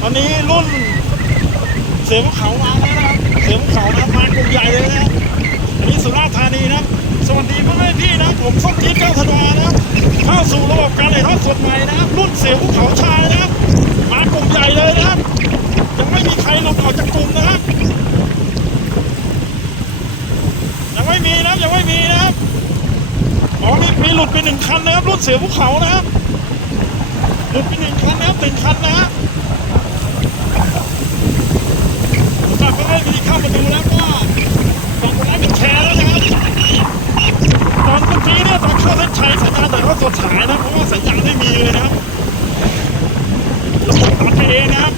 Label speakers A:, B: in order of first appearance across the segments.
A: ตอนนี้รุ่นเสือภูเขามาแล้วนะครับ เสือภูเขานะครับมากลุ่มใหญ่เลยนะครับอันนี้สุราษฎร์ธานีนะครับสวัสดีพ่อแม่พี่นะ ผมส้มจี๊ดเก้าธนวานะเข้าสู่ระบบการถ่ายทอดสดใหม่นะครับรุ่นเสือภูเขาชายนะครับมากลุ่มใหญ่เลยนะครับยังไม่มีใครหลุดออกจากกลุ่มนะครับยังไม่มีนะยังไม่มีนะครับอ๋อมีมีหลุดไปหนึ่งคันนะครับรุ่นเสือภูเขานะครับหลุดไปหนึ่งคันนะครับหนึ่งคันนะฮะฝ ที่เข้ามาดูแล้วก็ฝากกดไลค์กดแชร์แล้วนะครับ ตอนเมื่อกี้เนี่ยตอนเข้าเส้นชัยสัญญาณแต่ก็สดฉายนะ เพราะว่าสัญญาณไม่มีเลยนะครับระบบตัดไปเองนะครับ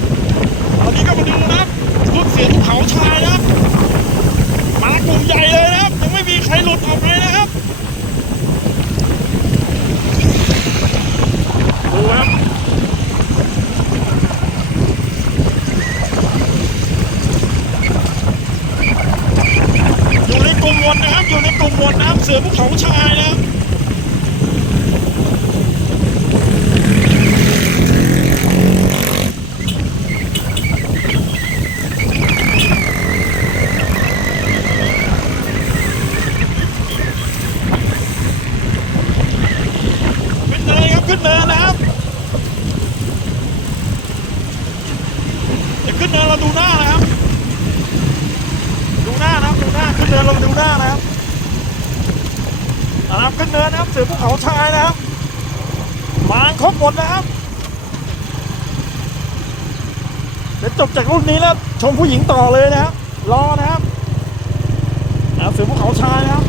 A: ตอนนี้ก็มาดูนะครับรุ่นเสียงเขาชายนะครับ มากลุ่มใหญ่เลยนะครับ ยังไม่มีใครหลุดออกไปนะครับ ดูครับ อยู่ในกลุ่มหมดนะครับ อยู่ในกลุ่มหมดนะครับ เสือภูเขาชายนะครับ ขึ้นเนินครับขึ้นเนินนะครับจะขึ้นเนินเราดูหน้านะครับ ดูหน้านะครับดูห น้าขึ้นเราดูหน้านะครับนะครับขึ้นเนินนะครับเสือภูเขาชายนะครับมาครบหมดนะครับเดี๋ยวจบจากรุ่นนี้แล้วชมผู้หญิงต่อเลยนะครับรอนะครับนะครับเสือภูเขาชายนะครับ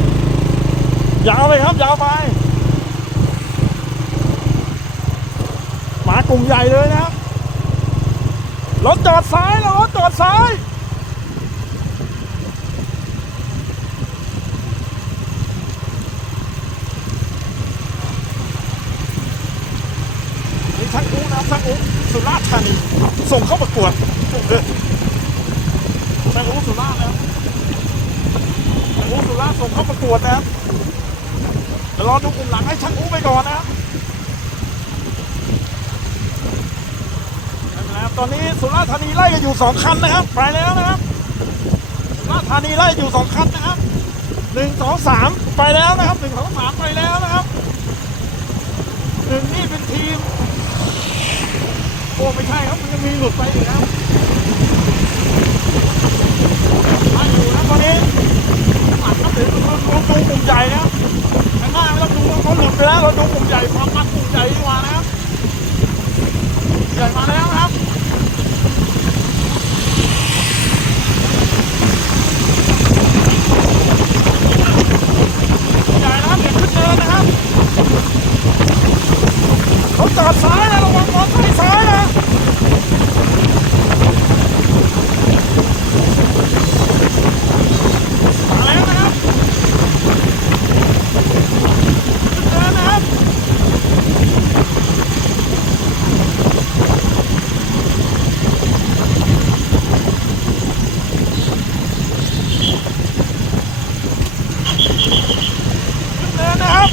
A: ยาวเลยครับยาวไปหมากลุ่มใหญ่เลยนะครับรถจอดซ้ายรถจอดซ้าย นี่ ช่างอู้นะครังสุราธานีส่งเข้าประกวดช่างอู้สุราษฎร์นะครับช่างอู้สุราส่งเข้าประกวดนะครับเดี๋ยวรอดูกลุ่มหลังให้ช่างอู้ไปก่อนนะครับตอนนี้สุราธานีไล่กันอยู่สองคันนะครับ ไปแล้วนะครับ สุราธานีไล่อยู่สองคันนะครับหนึ่งสองสามไปแล้วนะครับหนึ่งสองสามไปแล้วนะครับหนึ่งนี่เป็นทีม อ้ไม่ใช่ครับ มันยังมีหลุดไปอีกนะครับไล่อยู่นะตอนนี้ข้างหลังครับเดี๋ยวเราดูกลุ่มใหญ่นะครับข้างหน้าไม่ต้องดูว่าเขาหลุดไปแล้วเราดูกลุ่มใหญ่ความมัดกลุ่มใหญ่ดีกว่านะครับใหญ่มาแล้วนะครับ ใหญ่นะครับอย่าขึ้นเนินนะครับเขาจอดซ้ายนะระวังมอเตอร์ไซค์ซ้ายนะมาแล้วนะครับขึ้นเนินนะครับขึ้นเนินนะครับ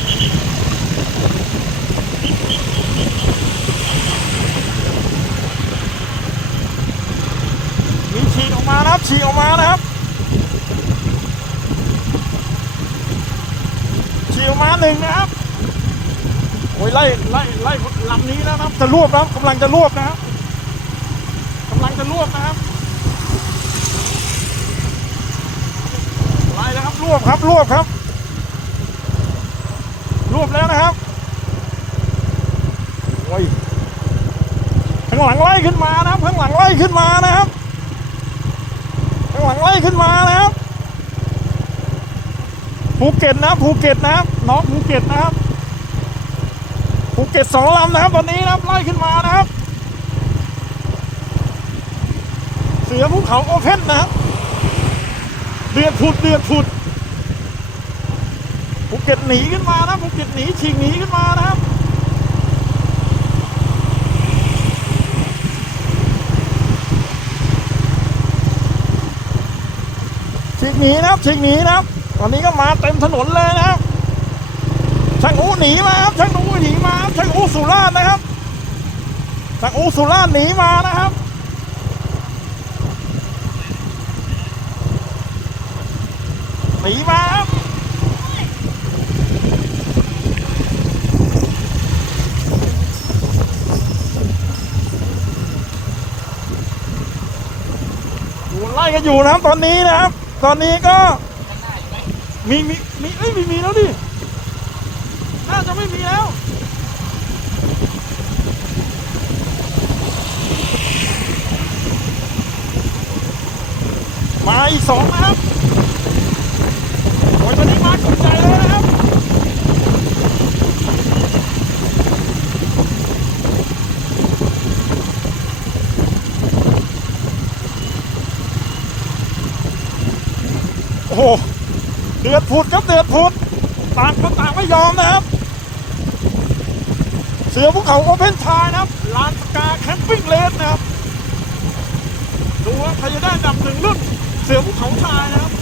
A: มีฉีกออกมา นะครับฉีกออกมานะครับฉีกออกมาหนึ่งนะครับโอ้ยไล่ไล่ไล่ลำนี้แล้วนะครับ จะรวบแล้วกำลังจะรวบนะครับกำลังจะรวบนะครับไล่แล้วครับรวบครับรวบครับรวบแล้วนะครับโอ้ยข้างหลังไล่ขึ้นมานะครับข้างหลังไล่ขึ้นมานะครับ หลังไล่ขึ้นมานะครับภูเก็ตนะครับภูเก็ตนะครับน้องภูเก็ตนะครับภูเก็ตสองลำนะครับตอนนี้นะครับไล่ขึ้นมานะครับ เสือภูเขาโอเพ่นนะครับเดือดผุดเดือดผุดภูเก็ตหนีขึ้นมานะภูเก็ตหนีฉีกหนีขึ้นมานะครับ หนีนะครับชิงหนีนะครับตอนนี้ก็มาเต็มถนนเลยนะครับช่างอูหนีมาครับช่างอูหนีมาครับช่างอูสุราษนะครับช่างอูสุราษหนีมานะครับหนีมาครับไล่กันอยู่นะครับตอนนี้นะครับ ตอนนี้ก็มีมีมีเอ้ยมีมีแล้วดิ น่าจะไม่มีแล้ว มาอีกสองนะครับโอ้ยตอนนี้มาสนใจแล้วนะครับ โอ้โห เดือด ผุดก็เตือนผุดต่างคนต่างไม่ยอมนะครับ เสือภูเขาโอเพนชายนะครับลานสกาแคมปิ้งเลสนะครับ ดูว่าใครจะได้อันดับหนึ่งรุ่นเสือภูเขาชายนะครับ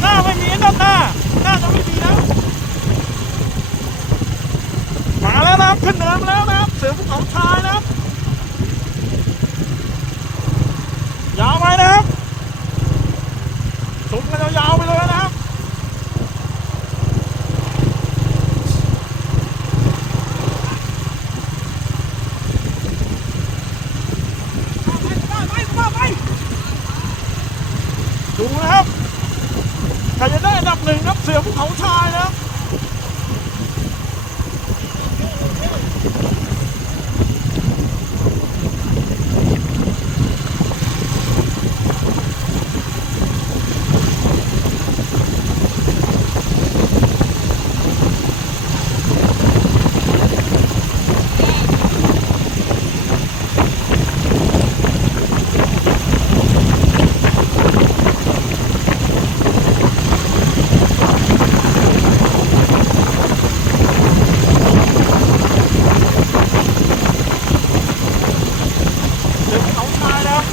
A: หน้าไม่มีด้านหน้า หน้าจะไม่มีแล้ว มาแล้วนะครับขึ้นเนินมาแล้วนะครับ เสือภูเขาชายนะครับ ยาวไปนะครับสุดกันยาวๆไปเลยนะครับ ดูนะครับ ใครจะได้อันดับหนึ่งครับ เสือภูเขาชายนะครับ เสือภูเขาชายนะครับ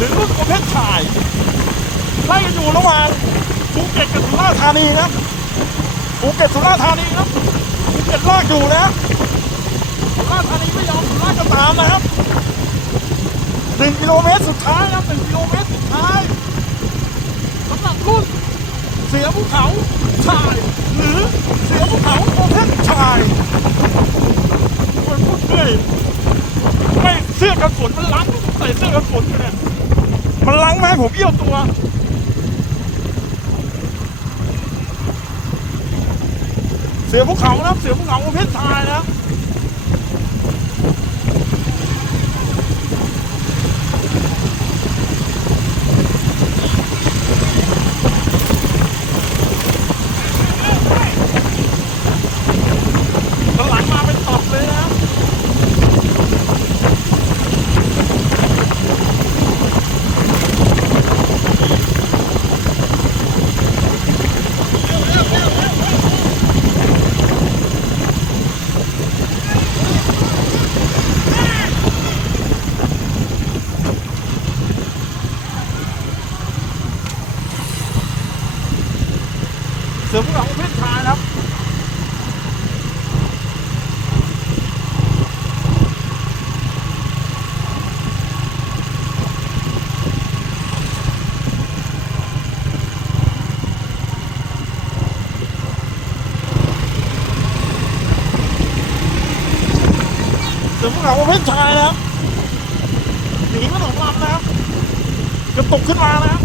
A: หรือรุ่นประเภทชายไล่กันอยู่ระหว่างภูเก็ตกับสุราษฎร์ธานีนะครับภูเก็ตสุราษฎร์ธานีครับภูเก็ตลากอยู่นะสุราษฎร์ธานีไม่ยอมสุราษฎร์ก็ตามนะครับหนึ่งกิโลเมตรสุดท้ายนะครับหนึ่งกิโลเมตรสุดท้ายสำหรับรุ่นเสือภูเขาชาย หรือเสือภูเขาประเภทชายมันพูดเลยไม่เสื้อกันฝนมันล้างใส่เสื้อกันฝนเนี่ย มันล้างไหมาให้ผมเอี้ยวตัว เสือภูเขานะครับเสือภูเขาประเภทชายนะครับตอนหลังมาเป็นตบเลยนะครับ เสือภูเขาประเภทชายนะครับ เสือภูเขาประเภทชายนะครับหนีมาสองลำนะครับจะตกขึ้นมานะครับ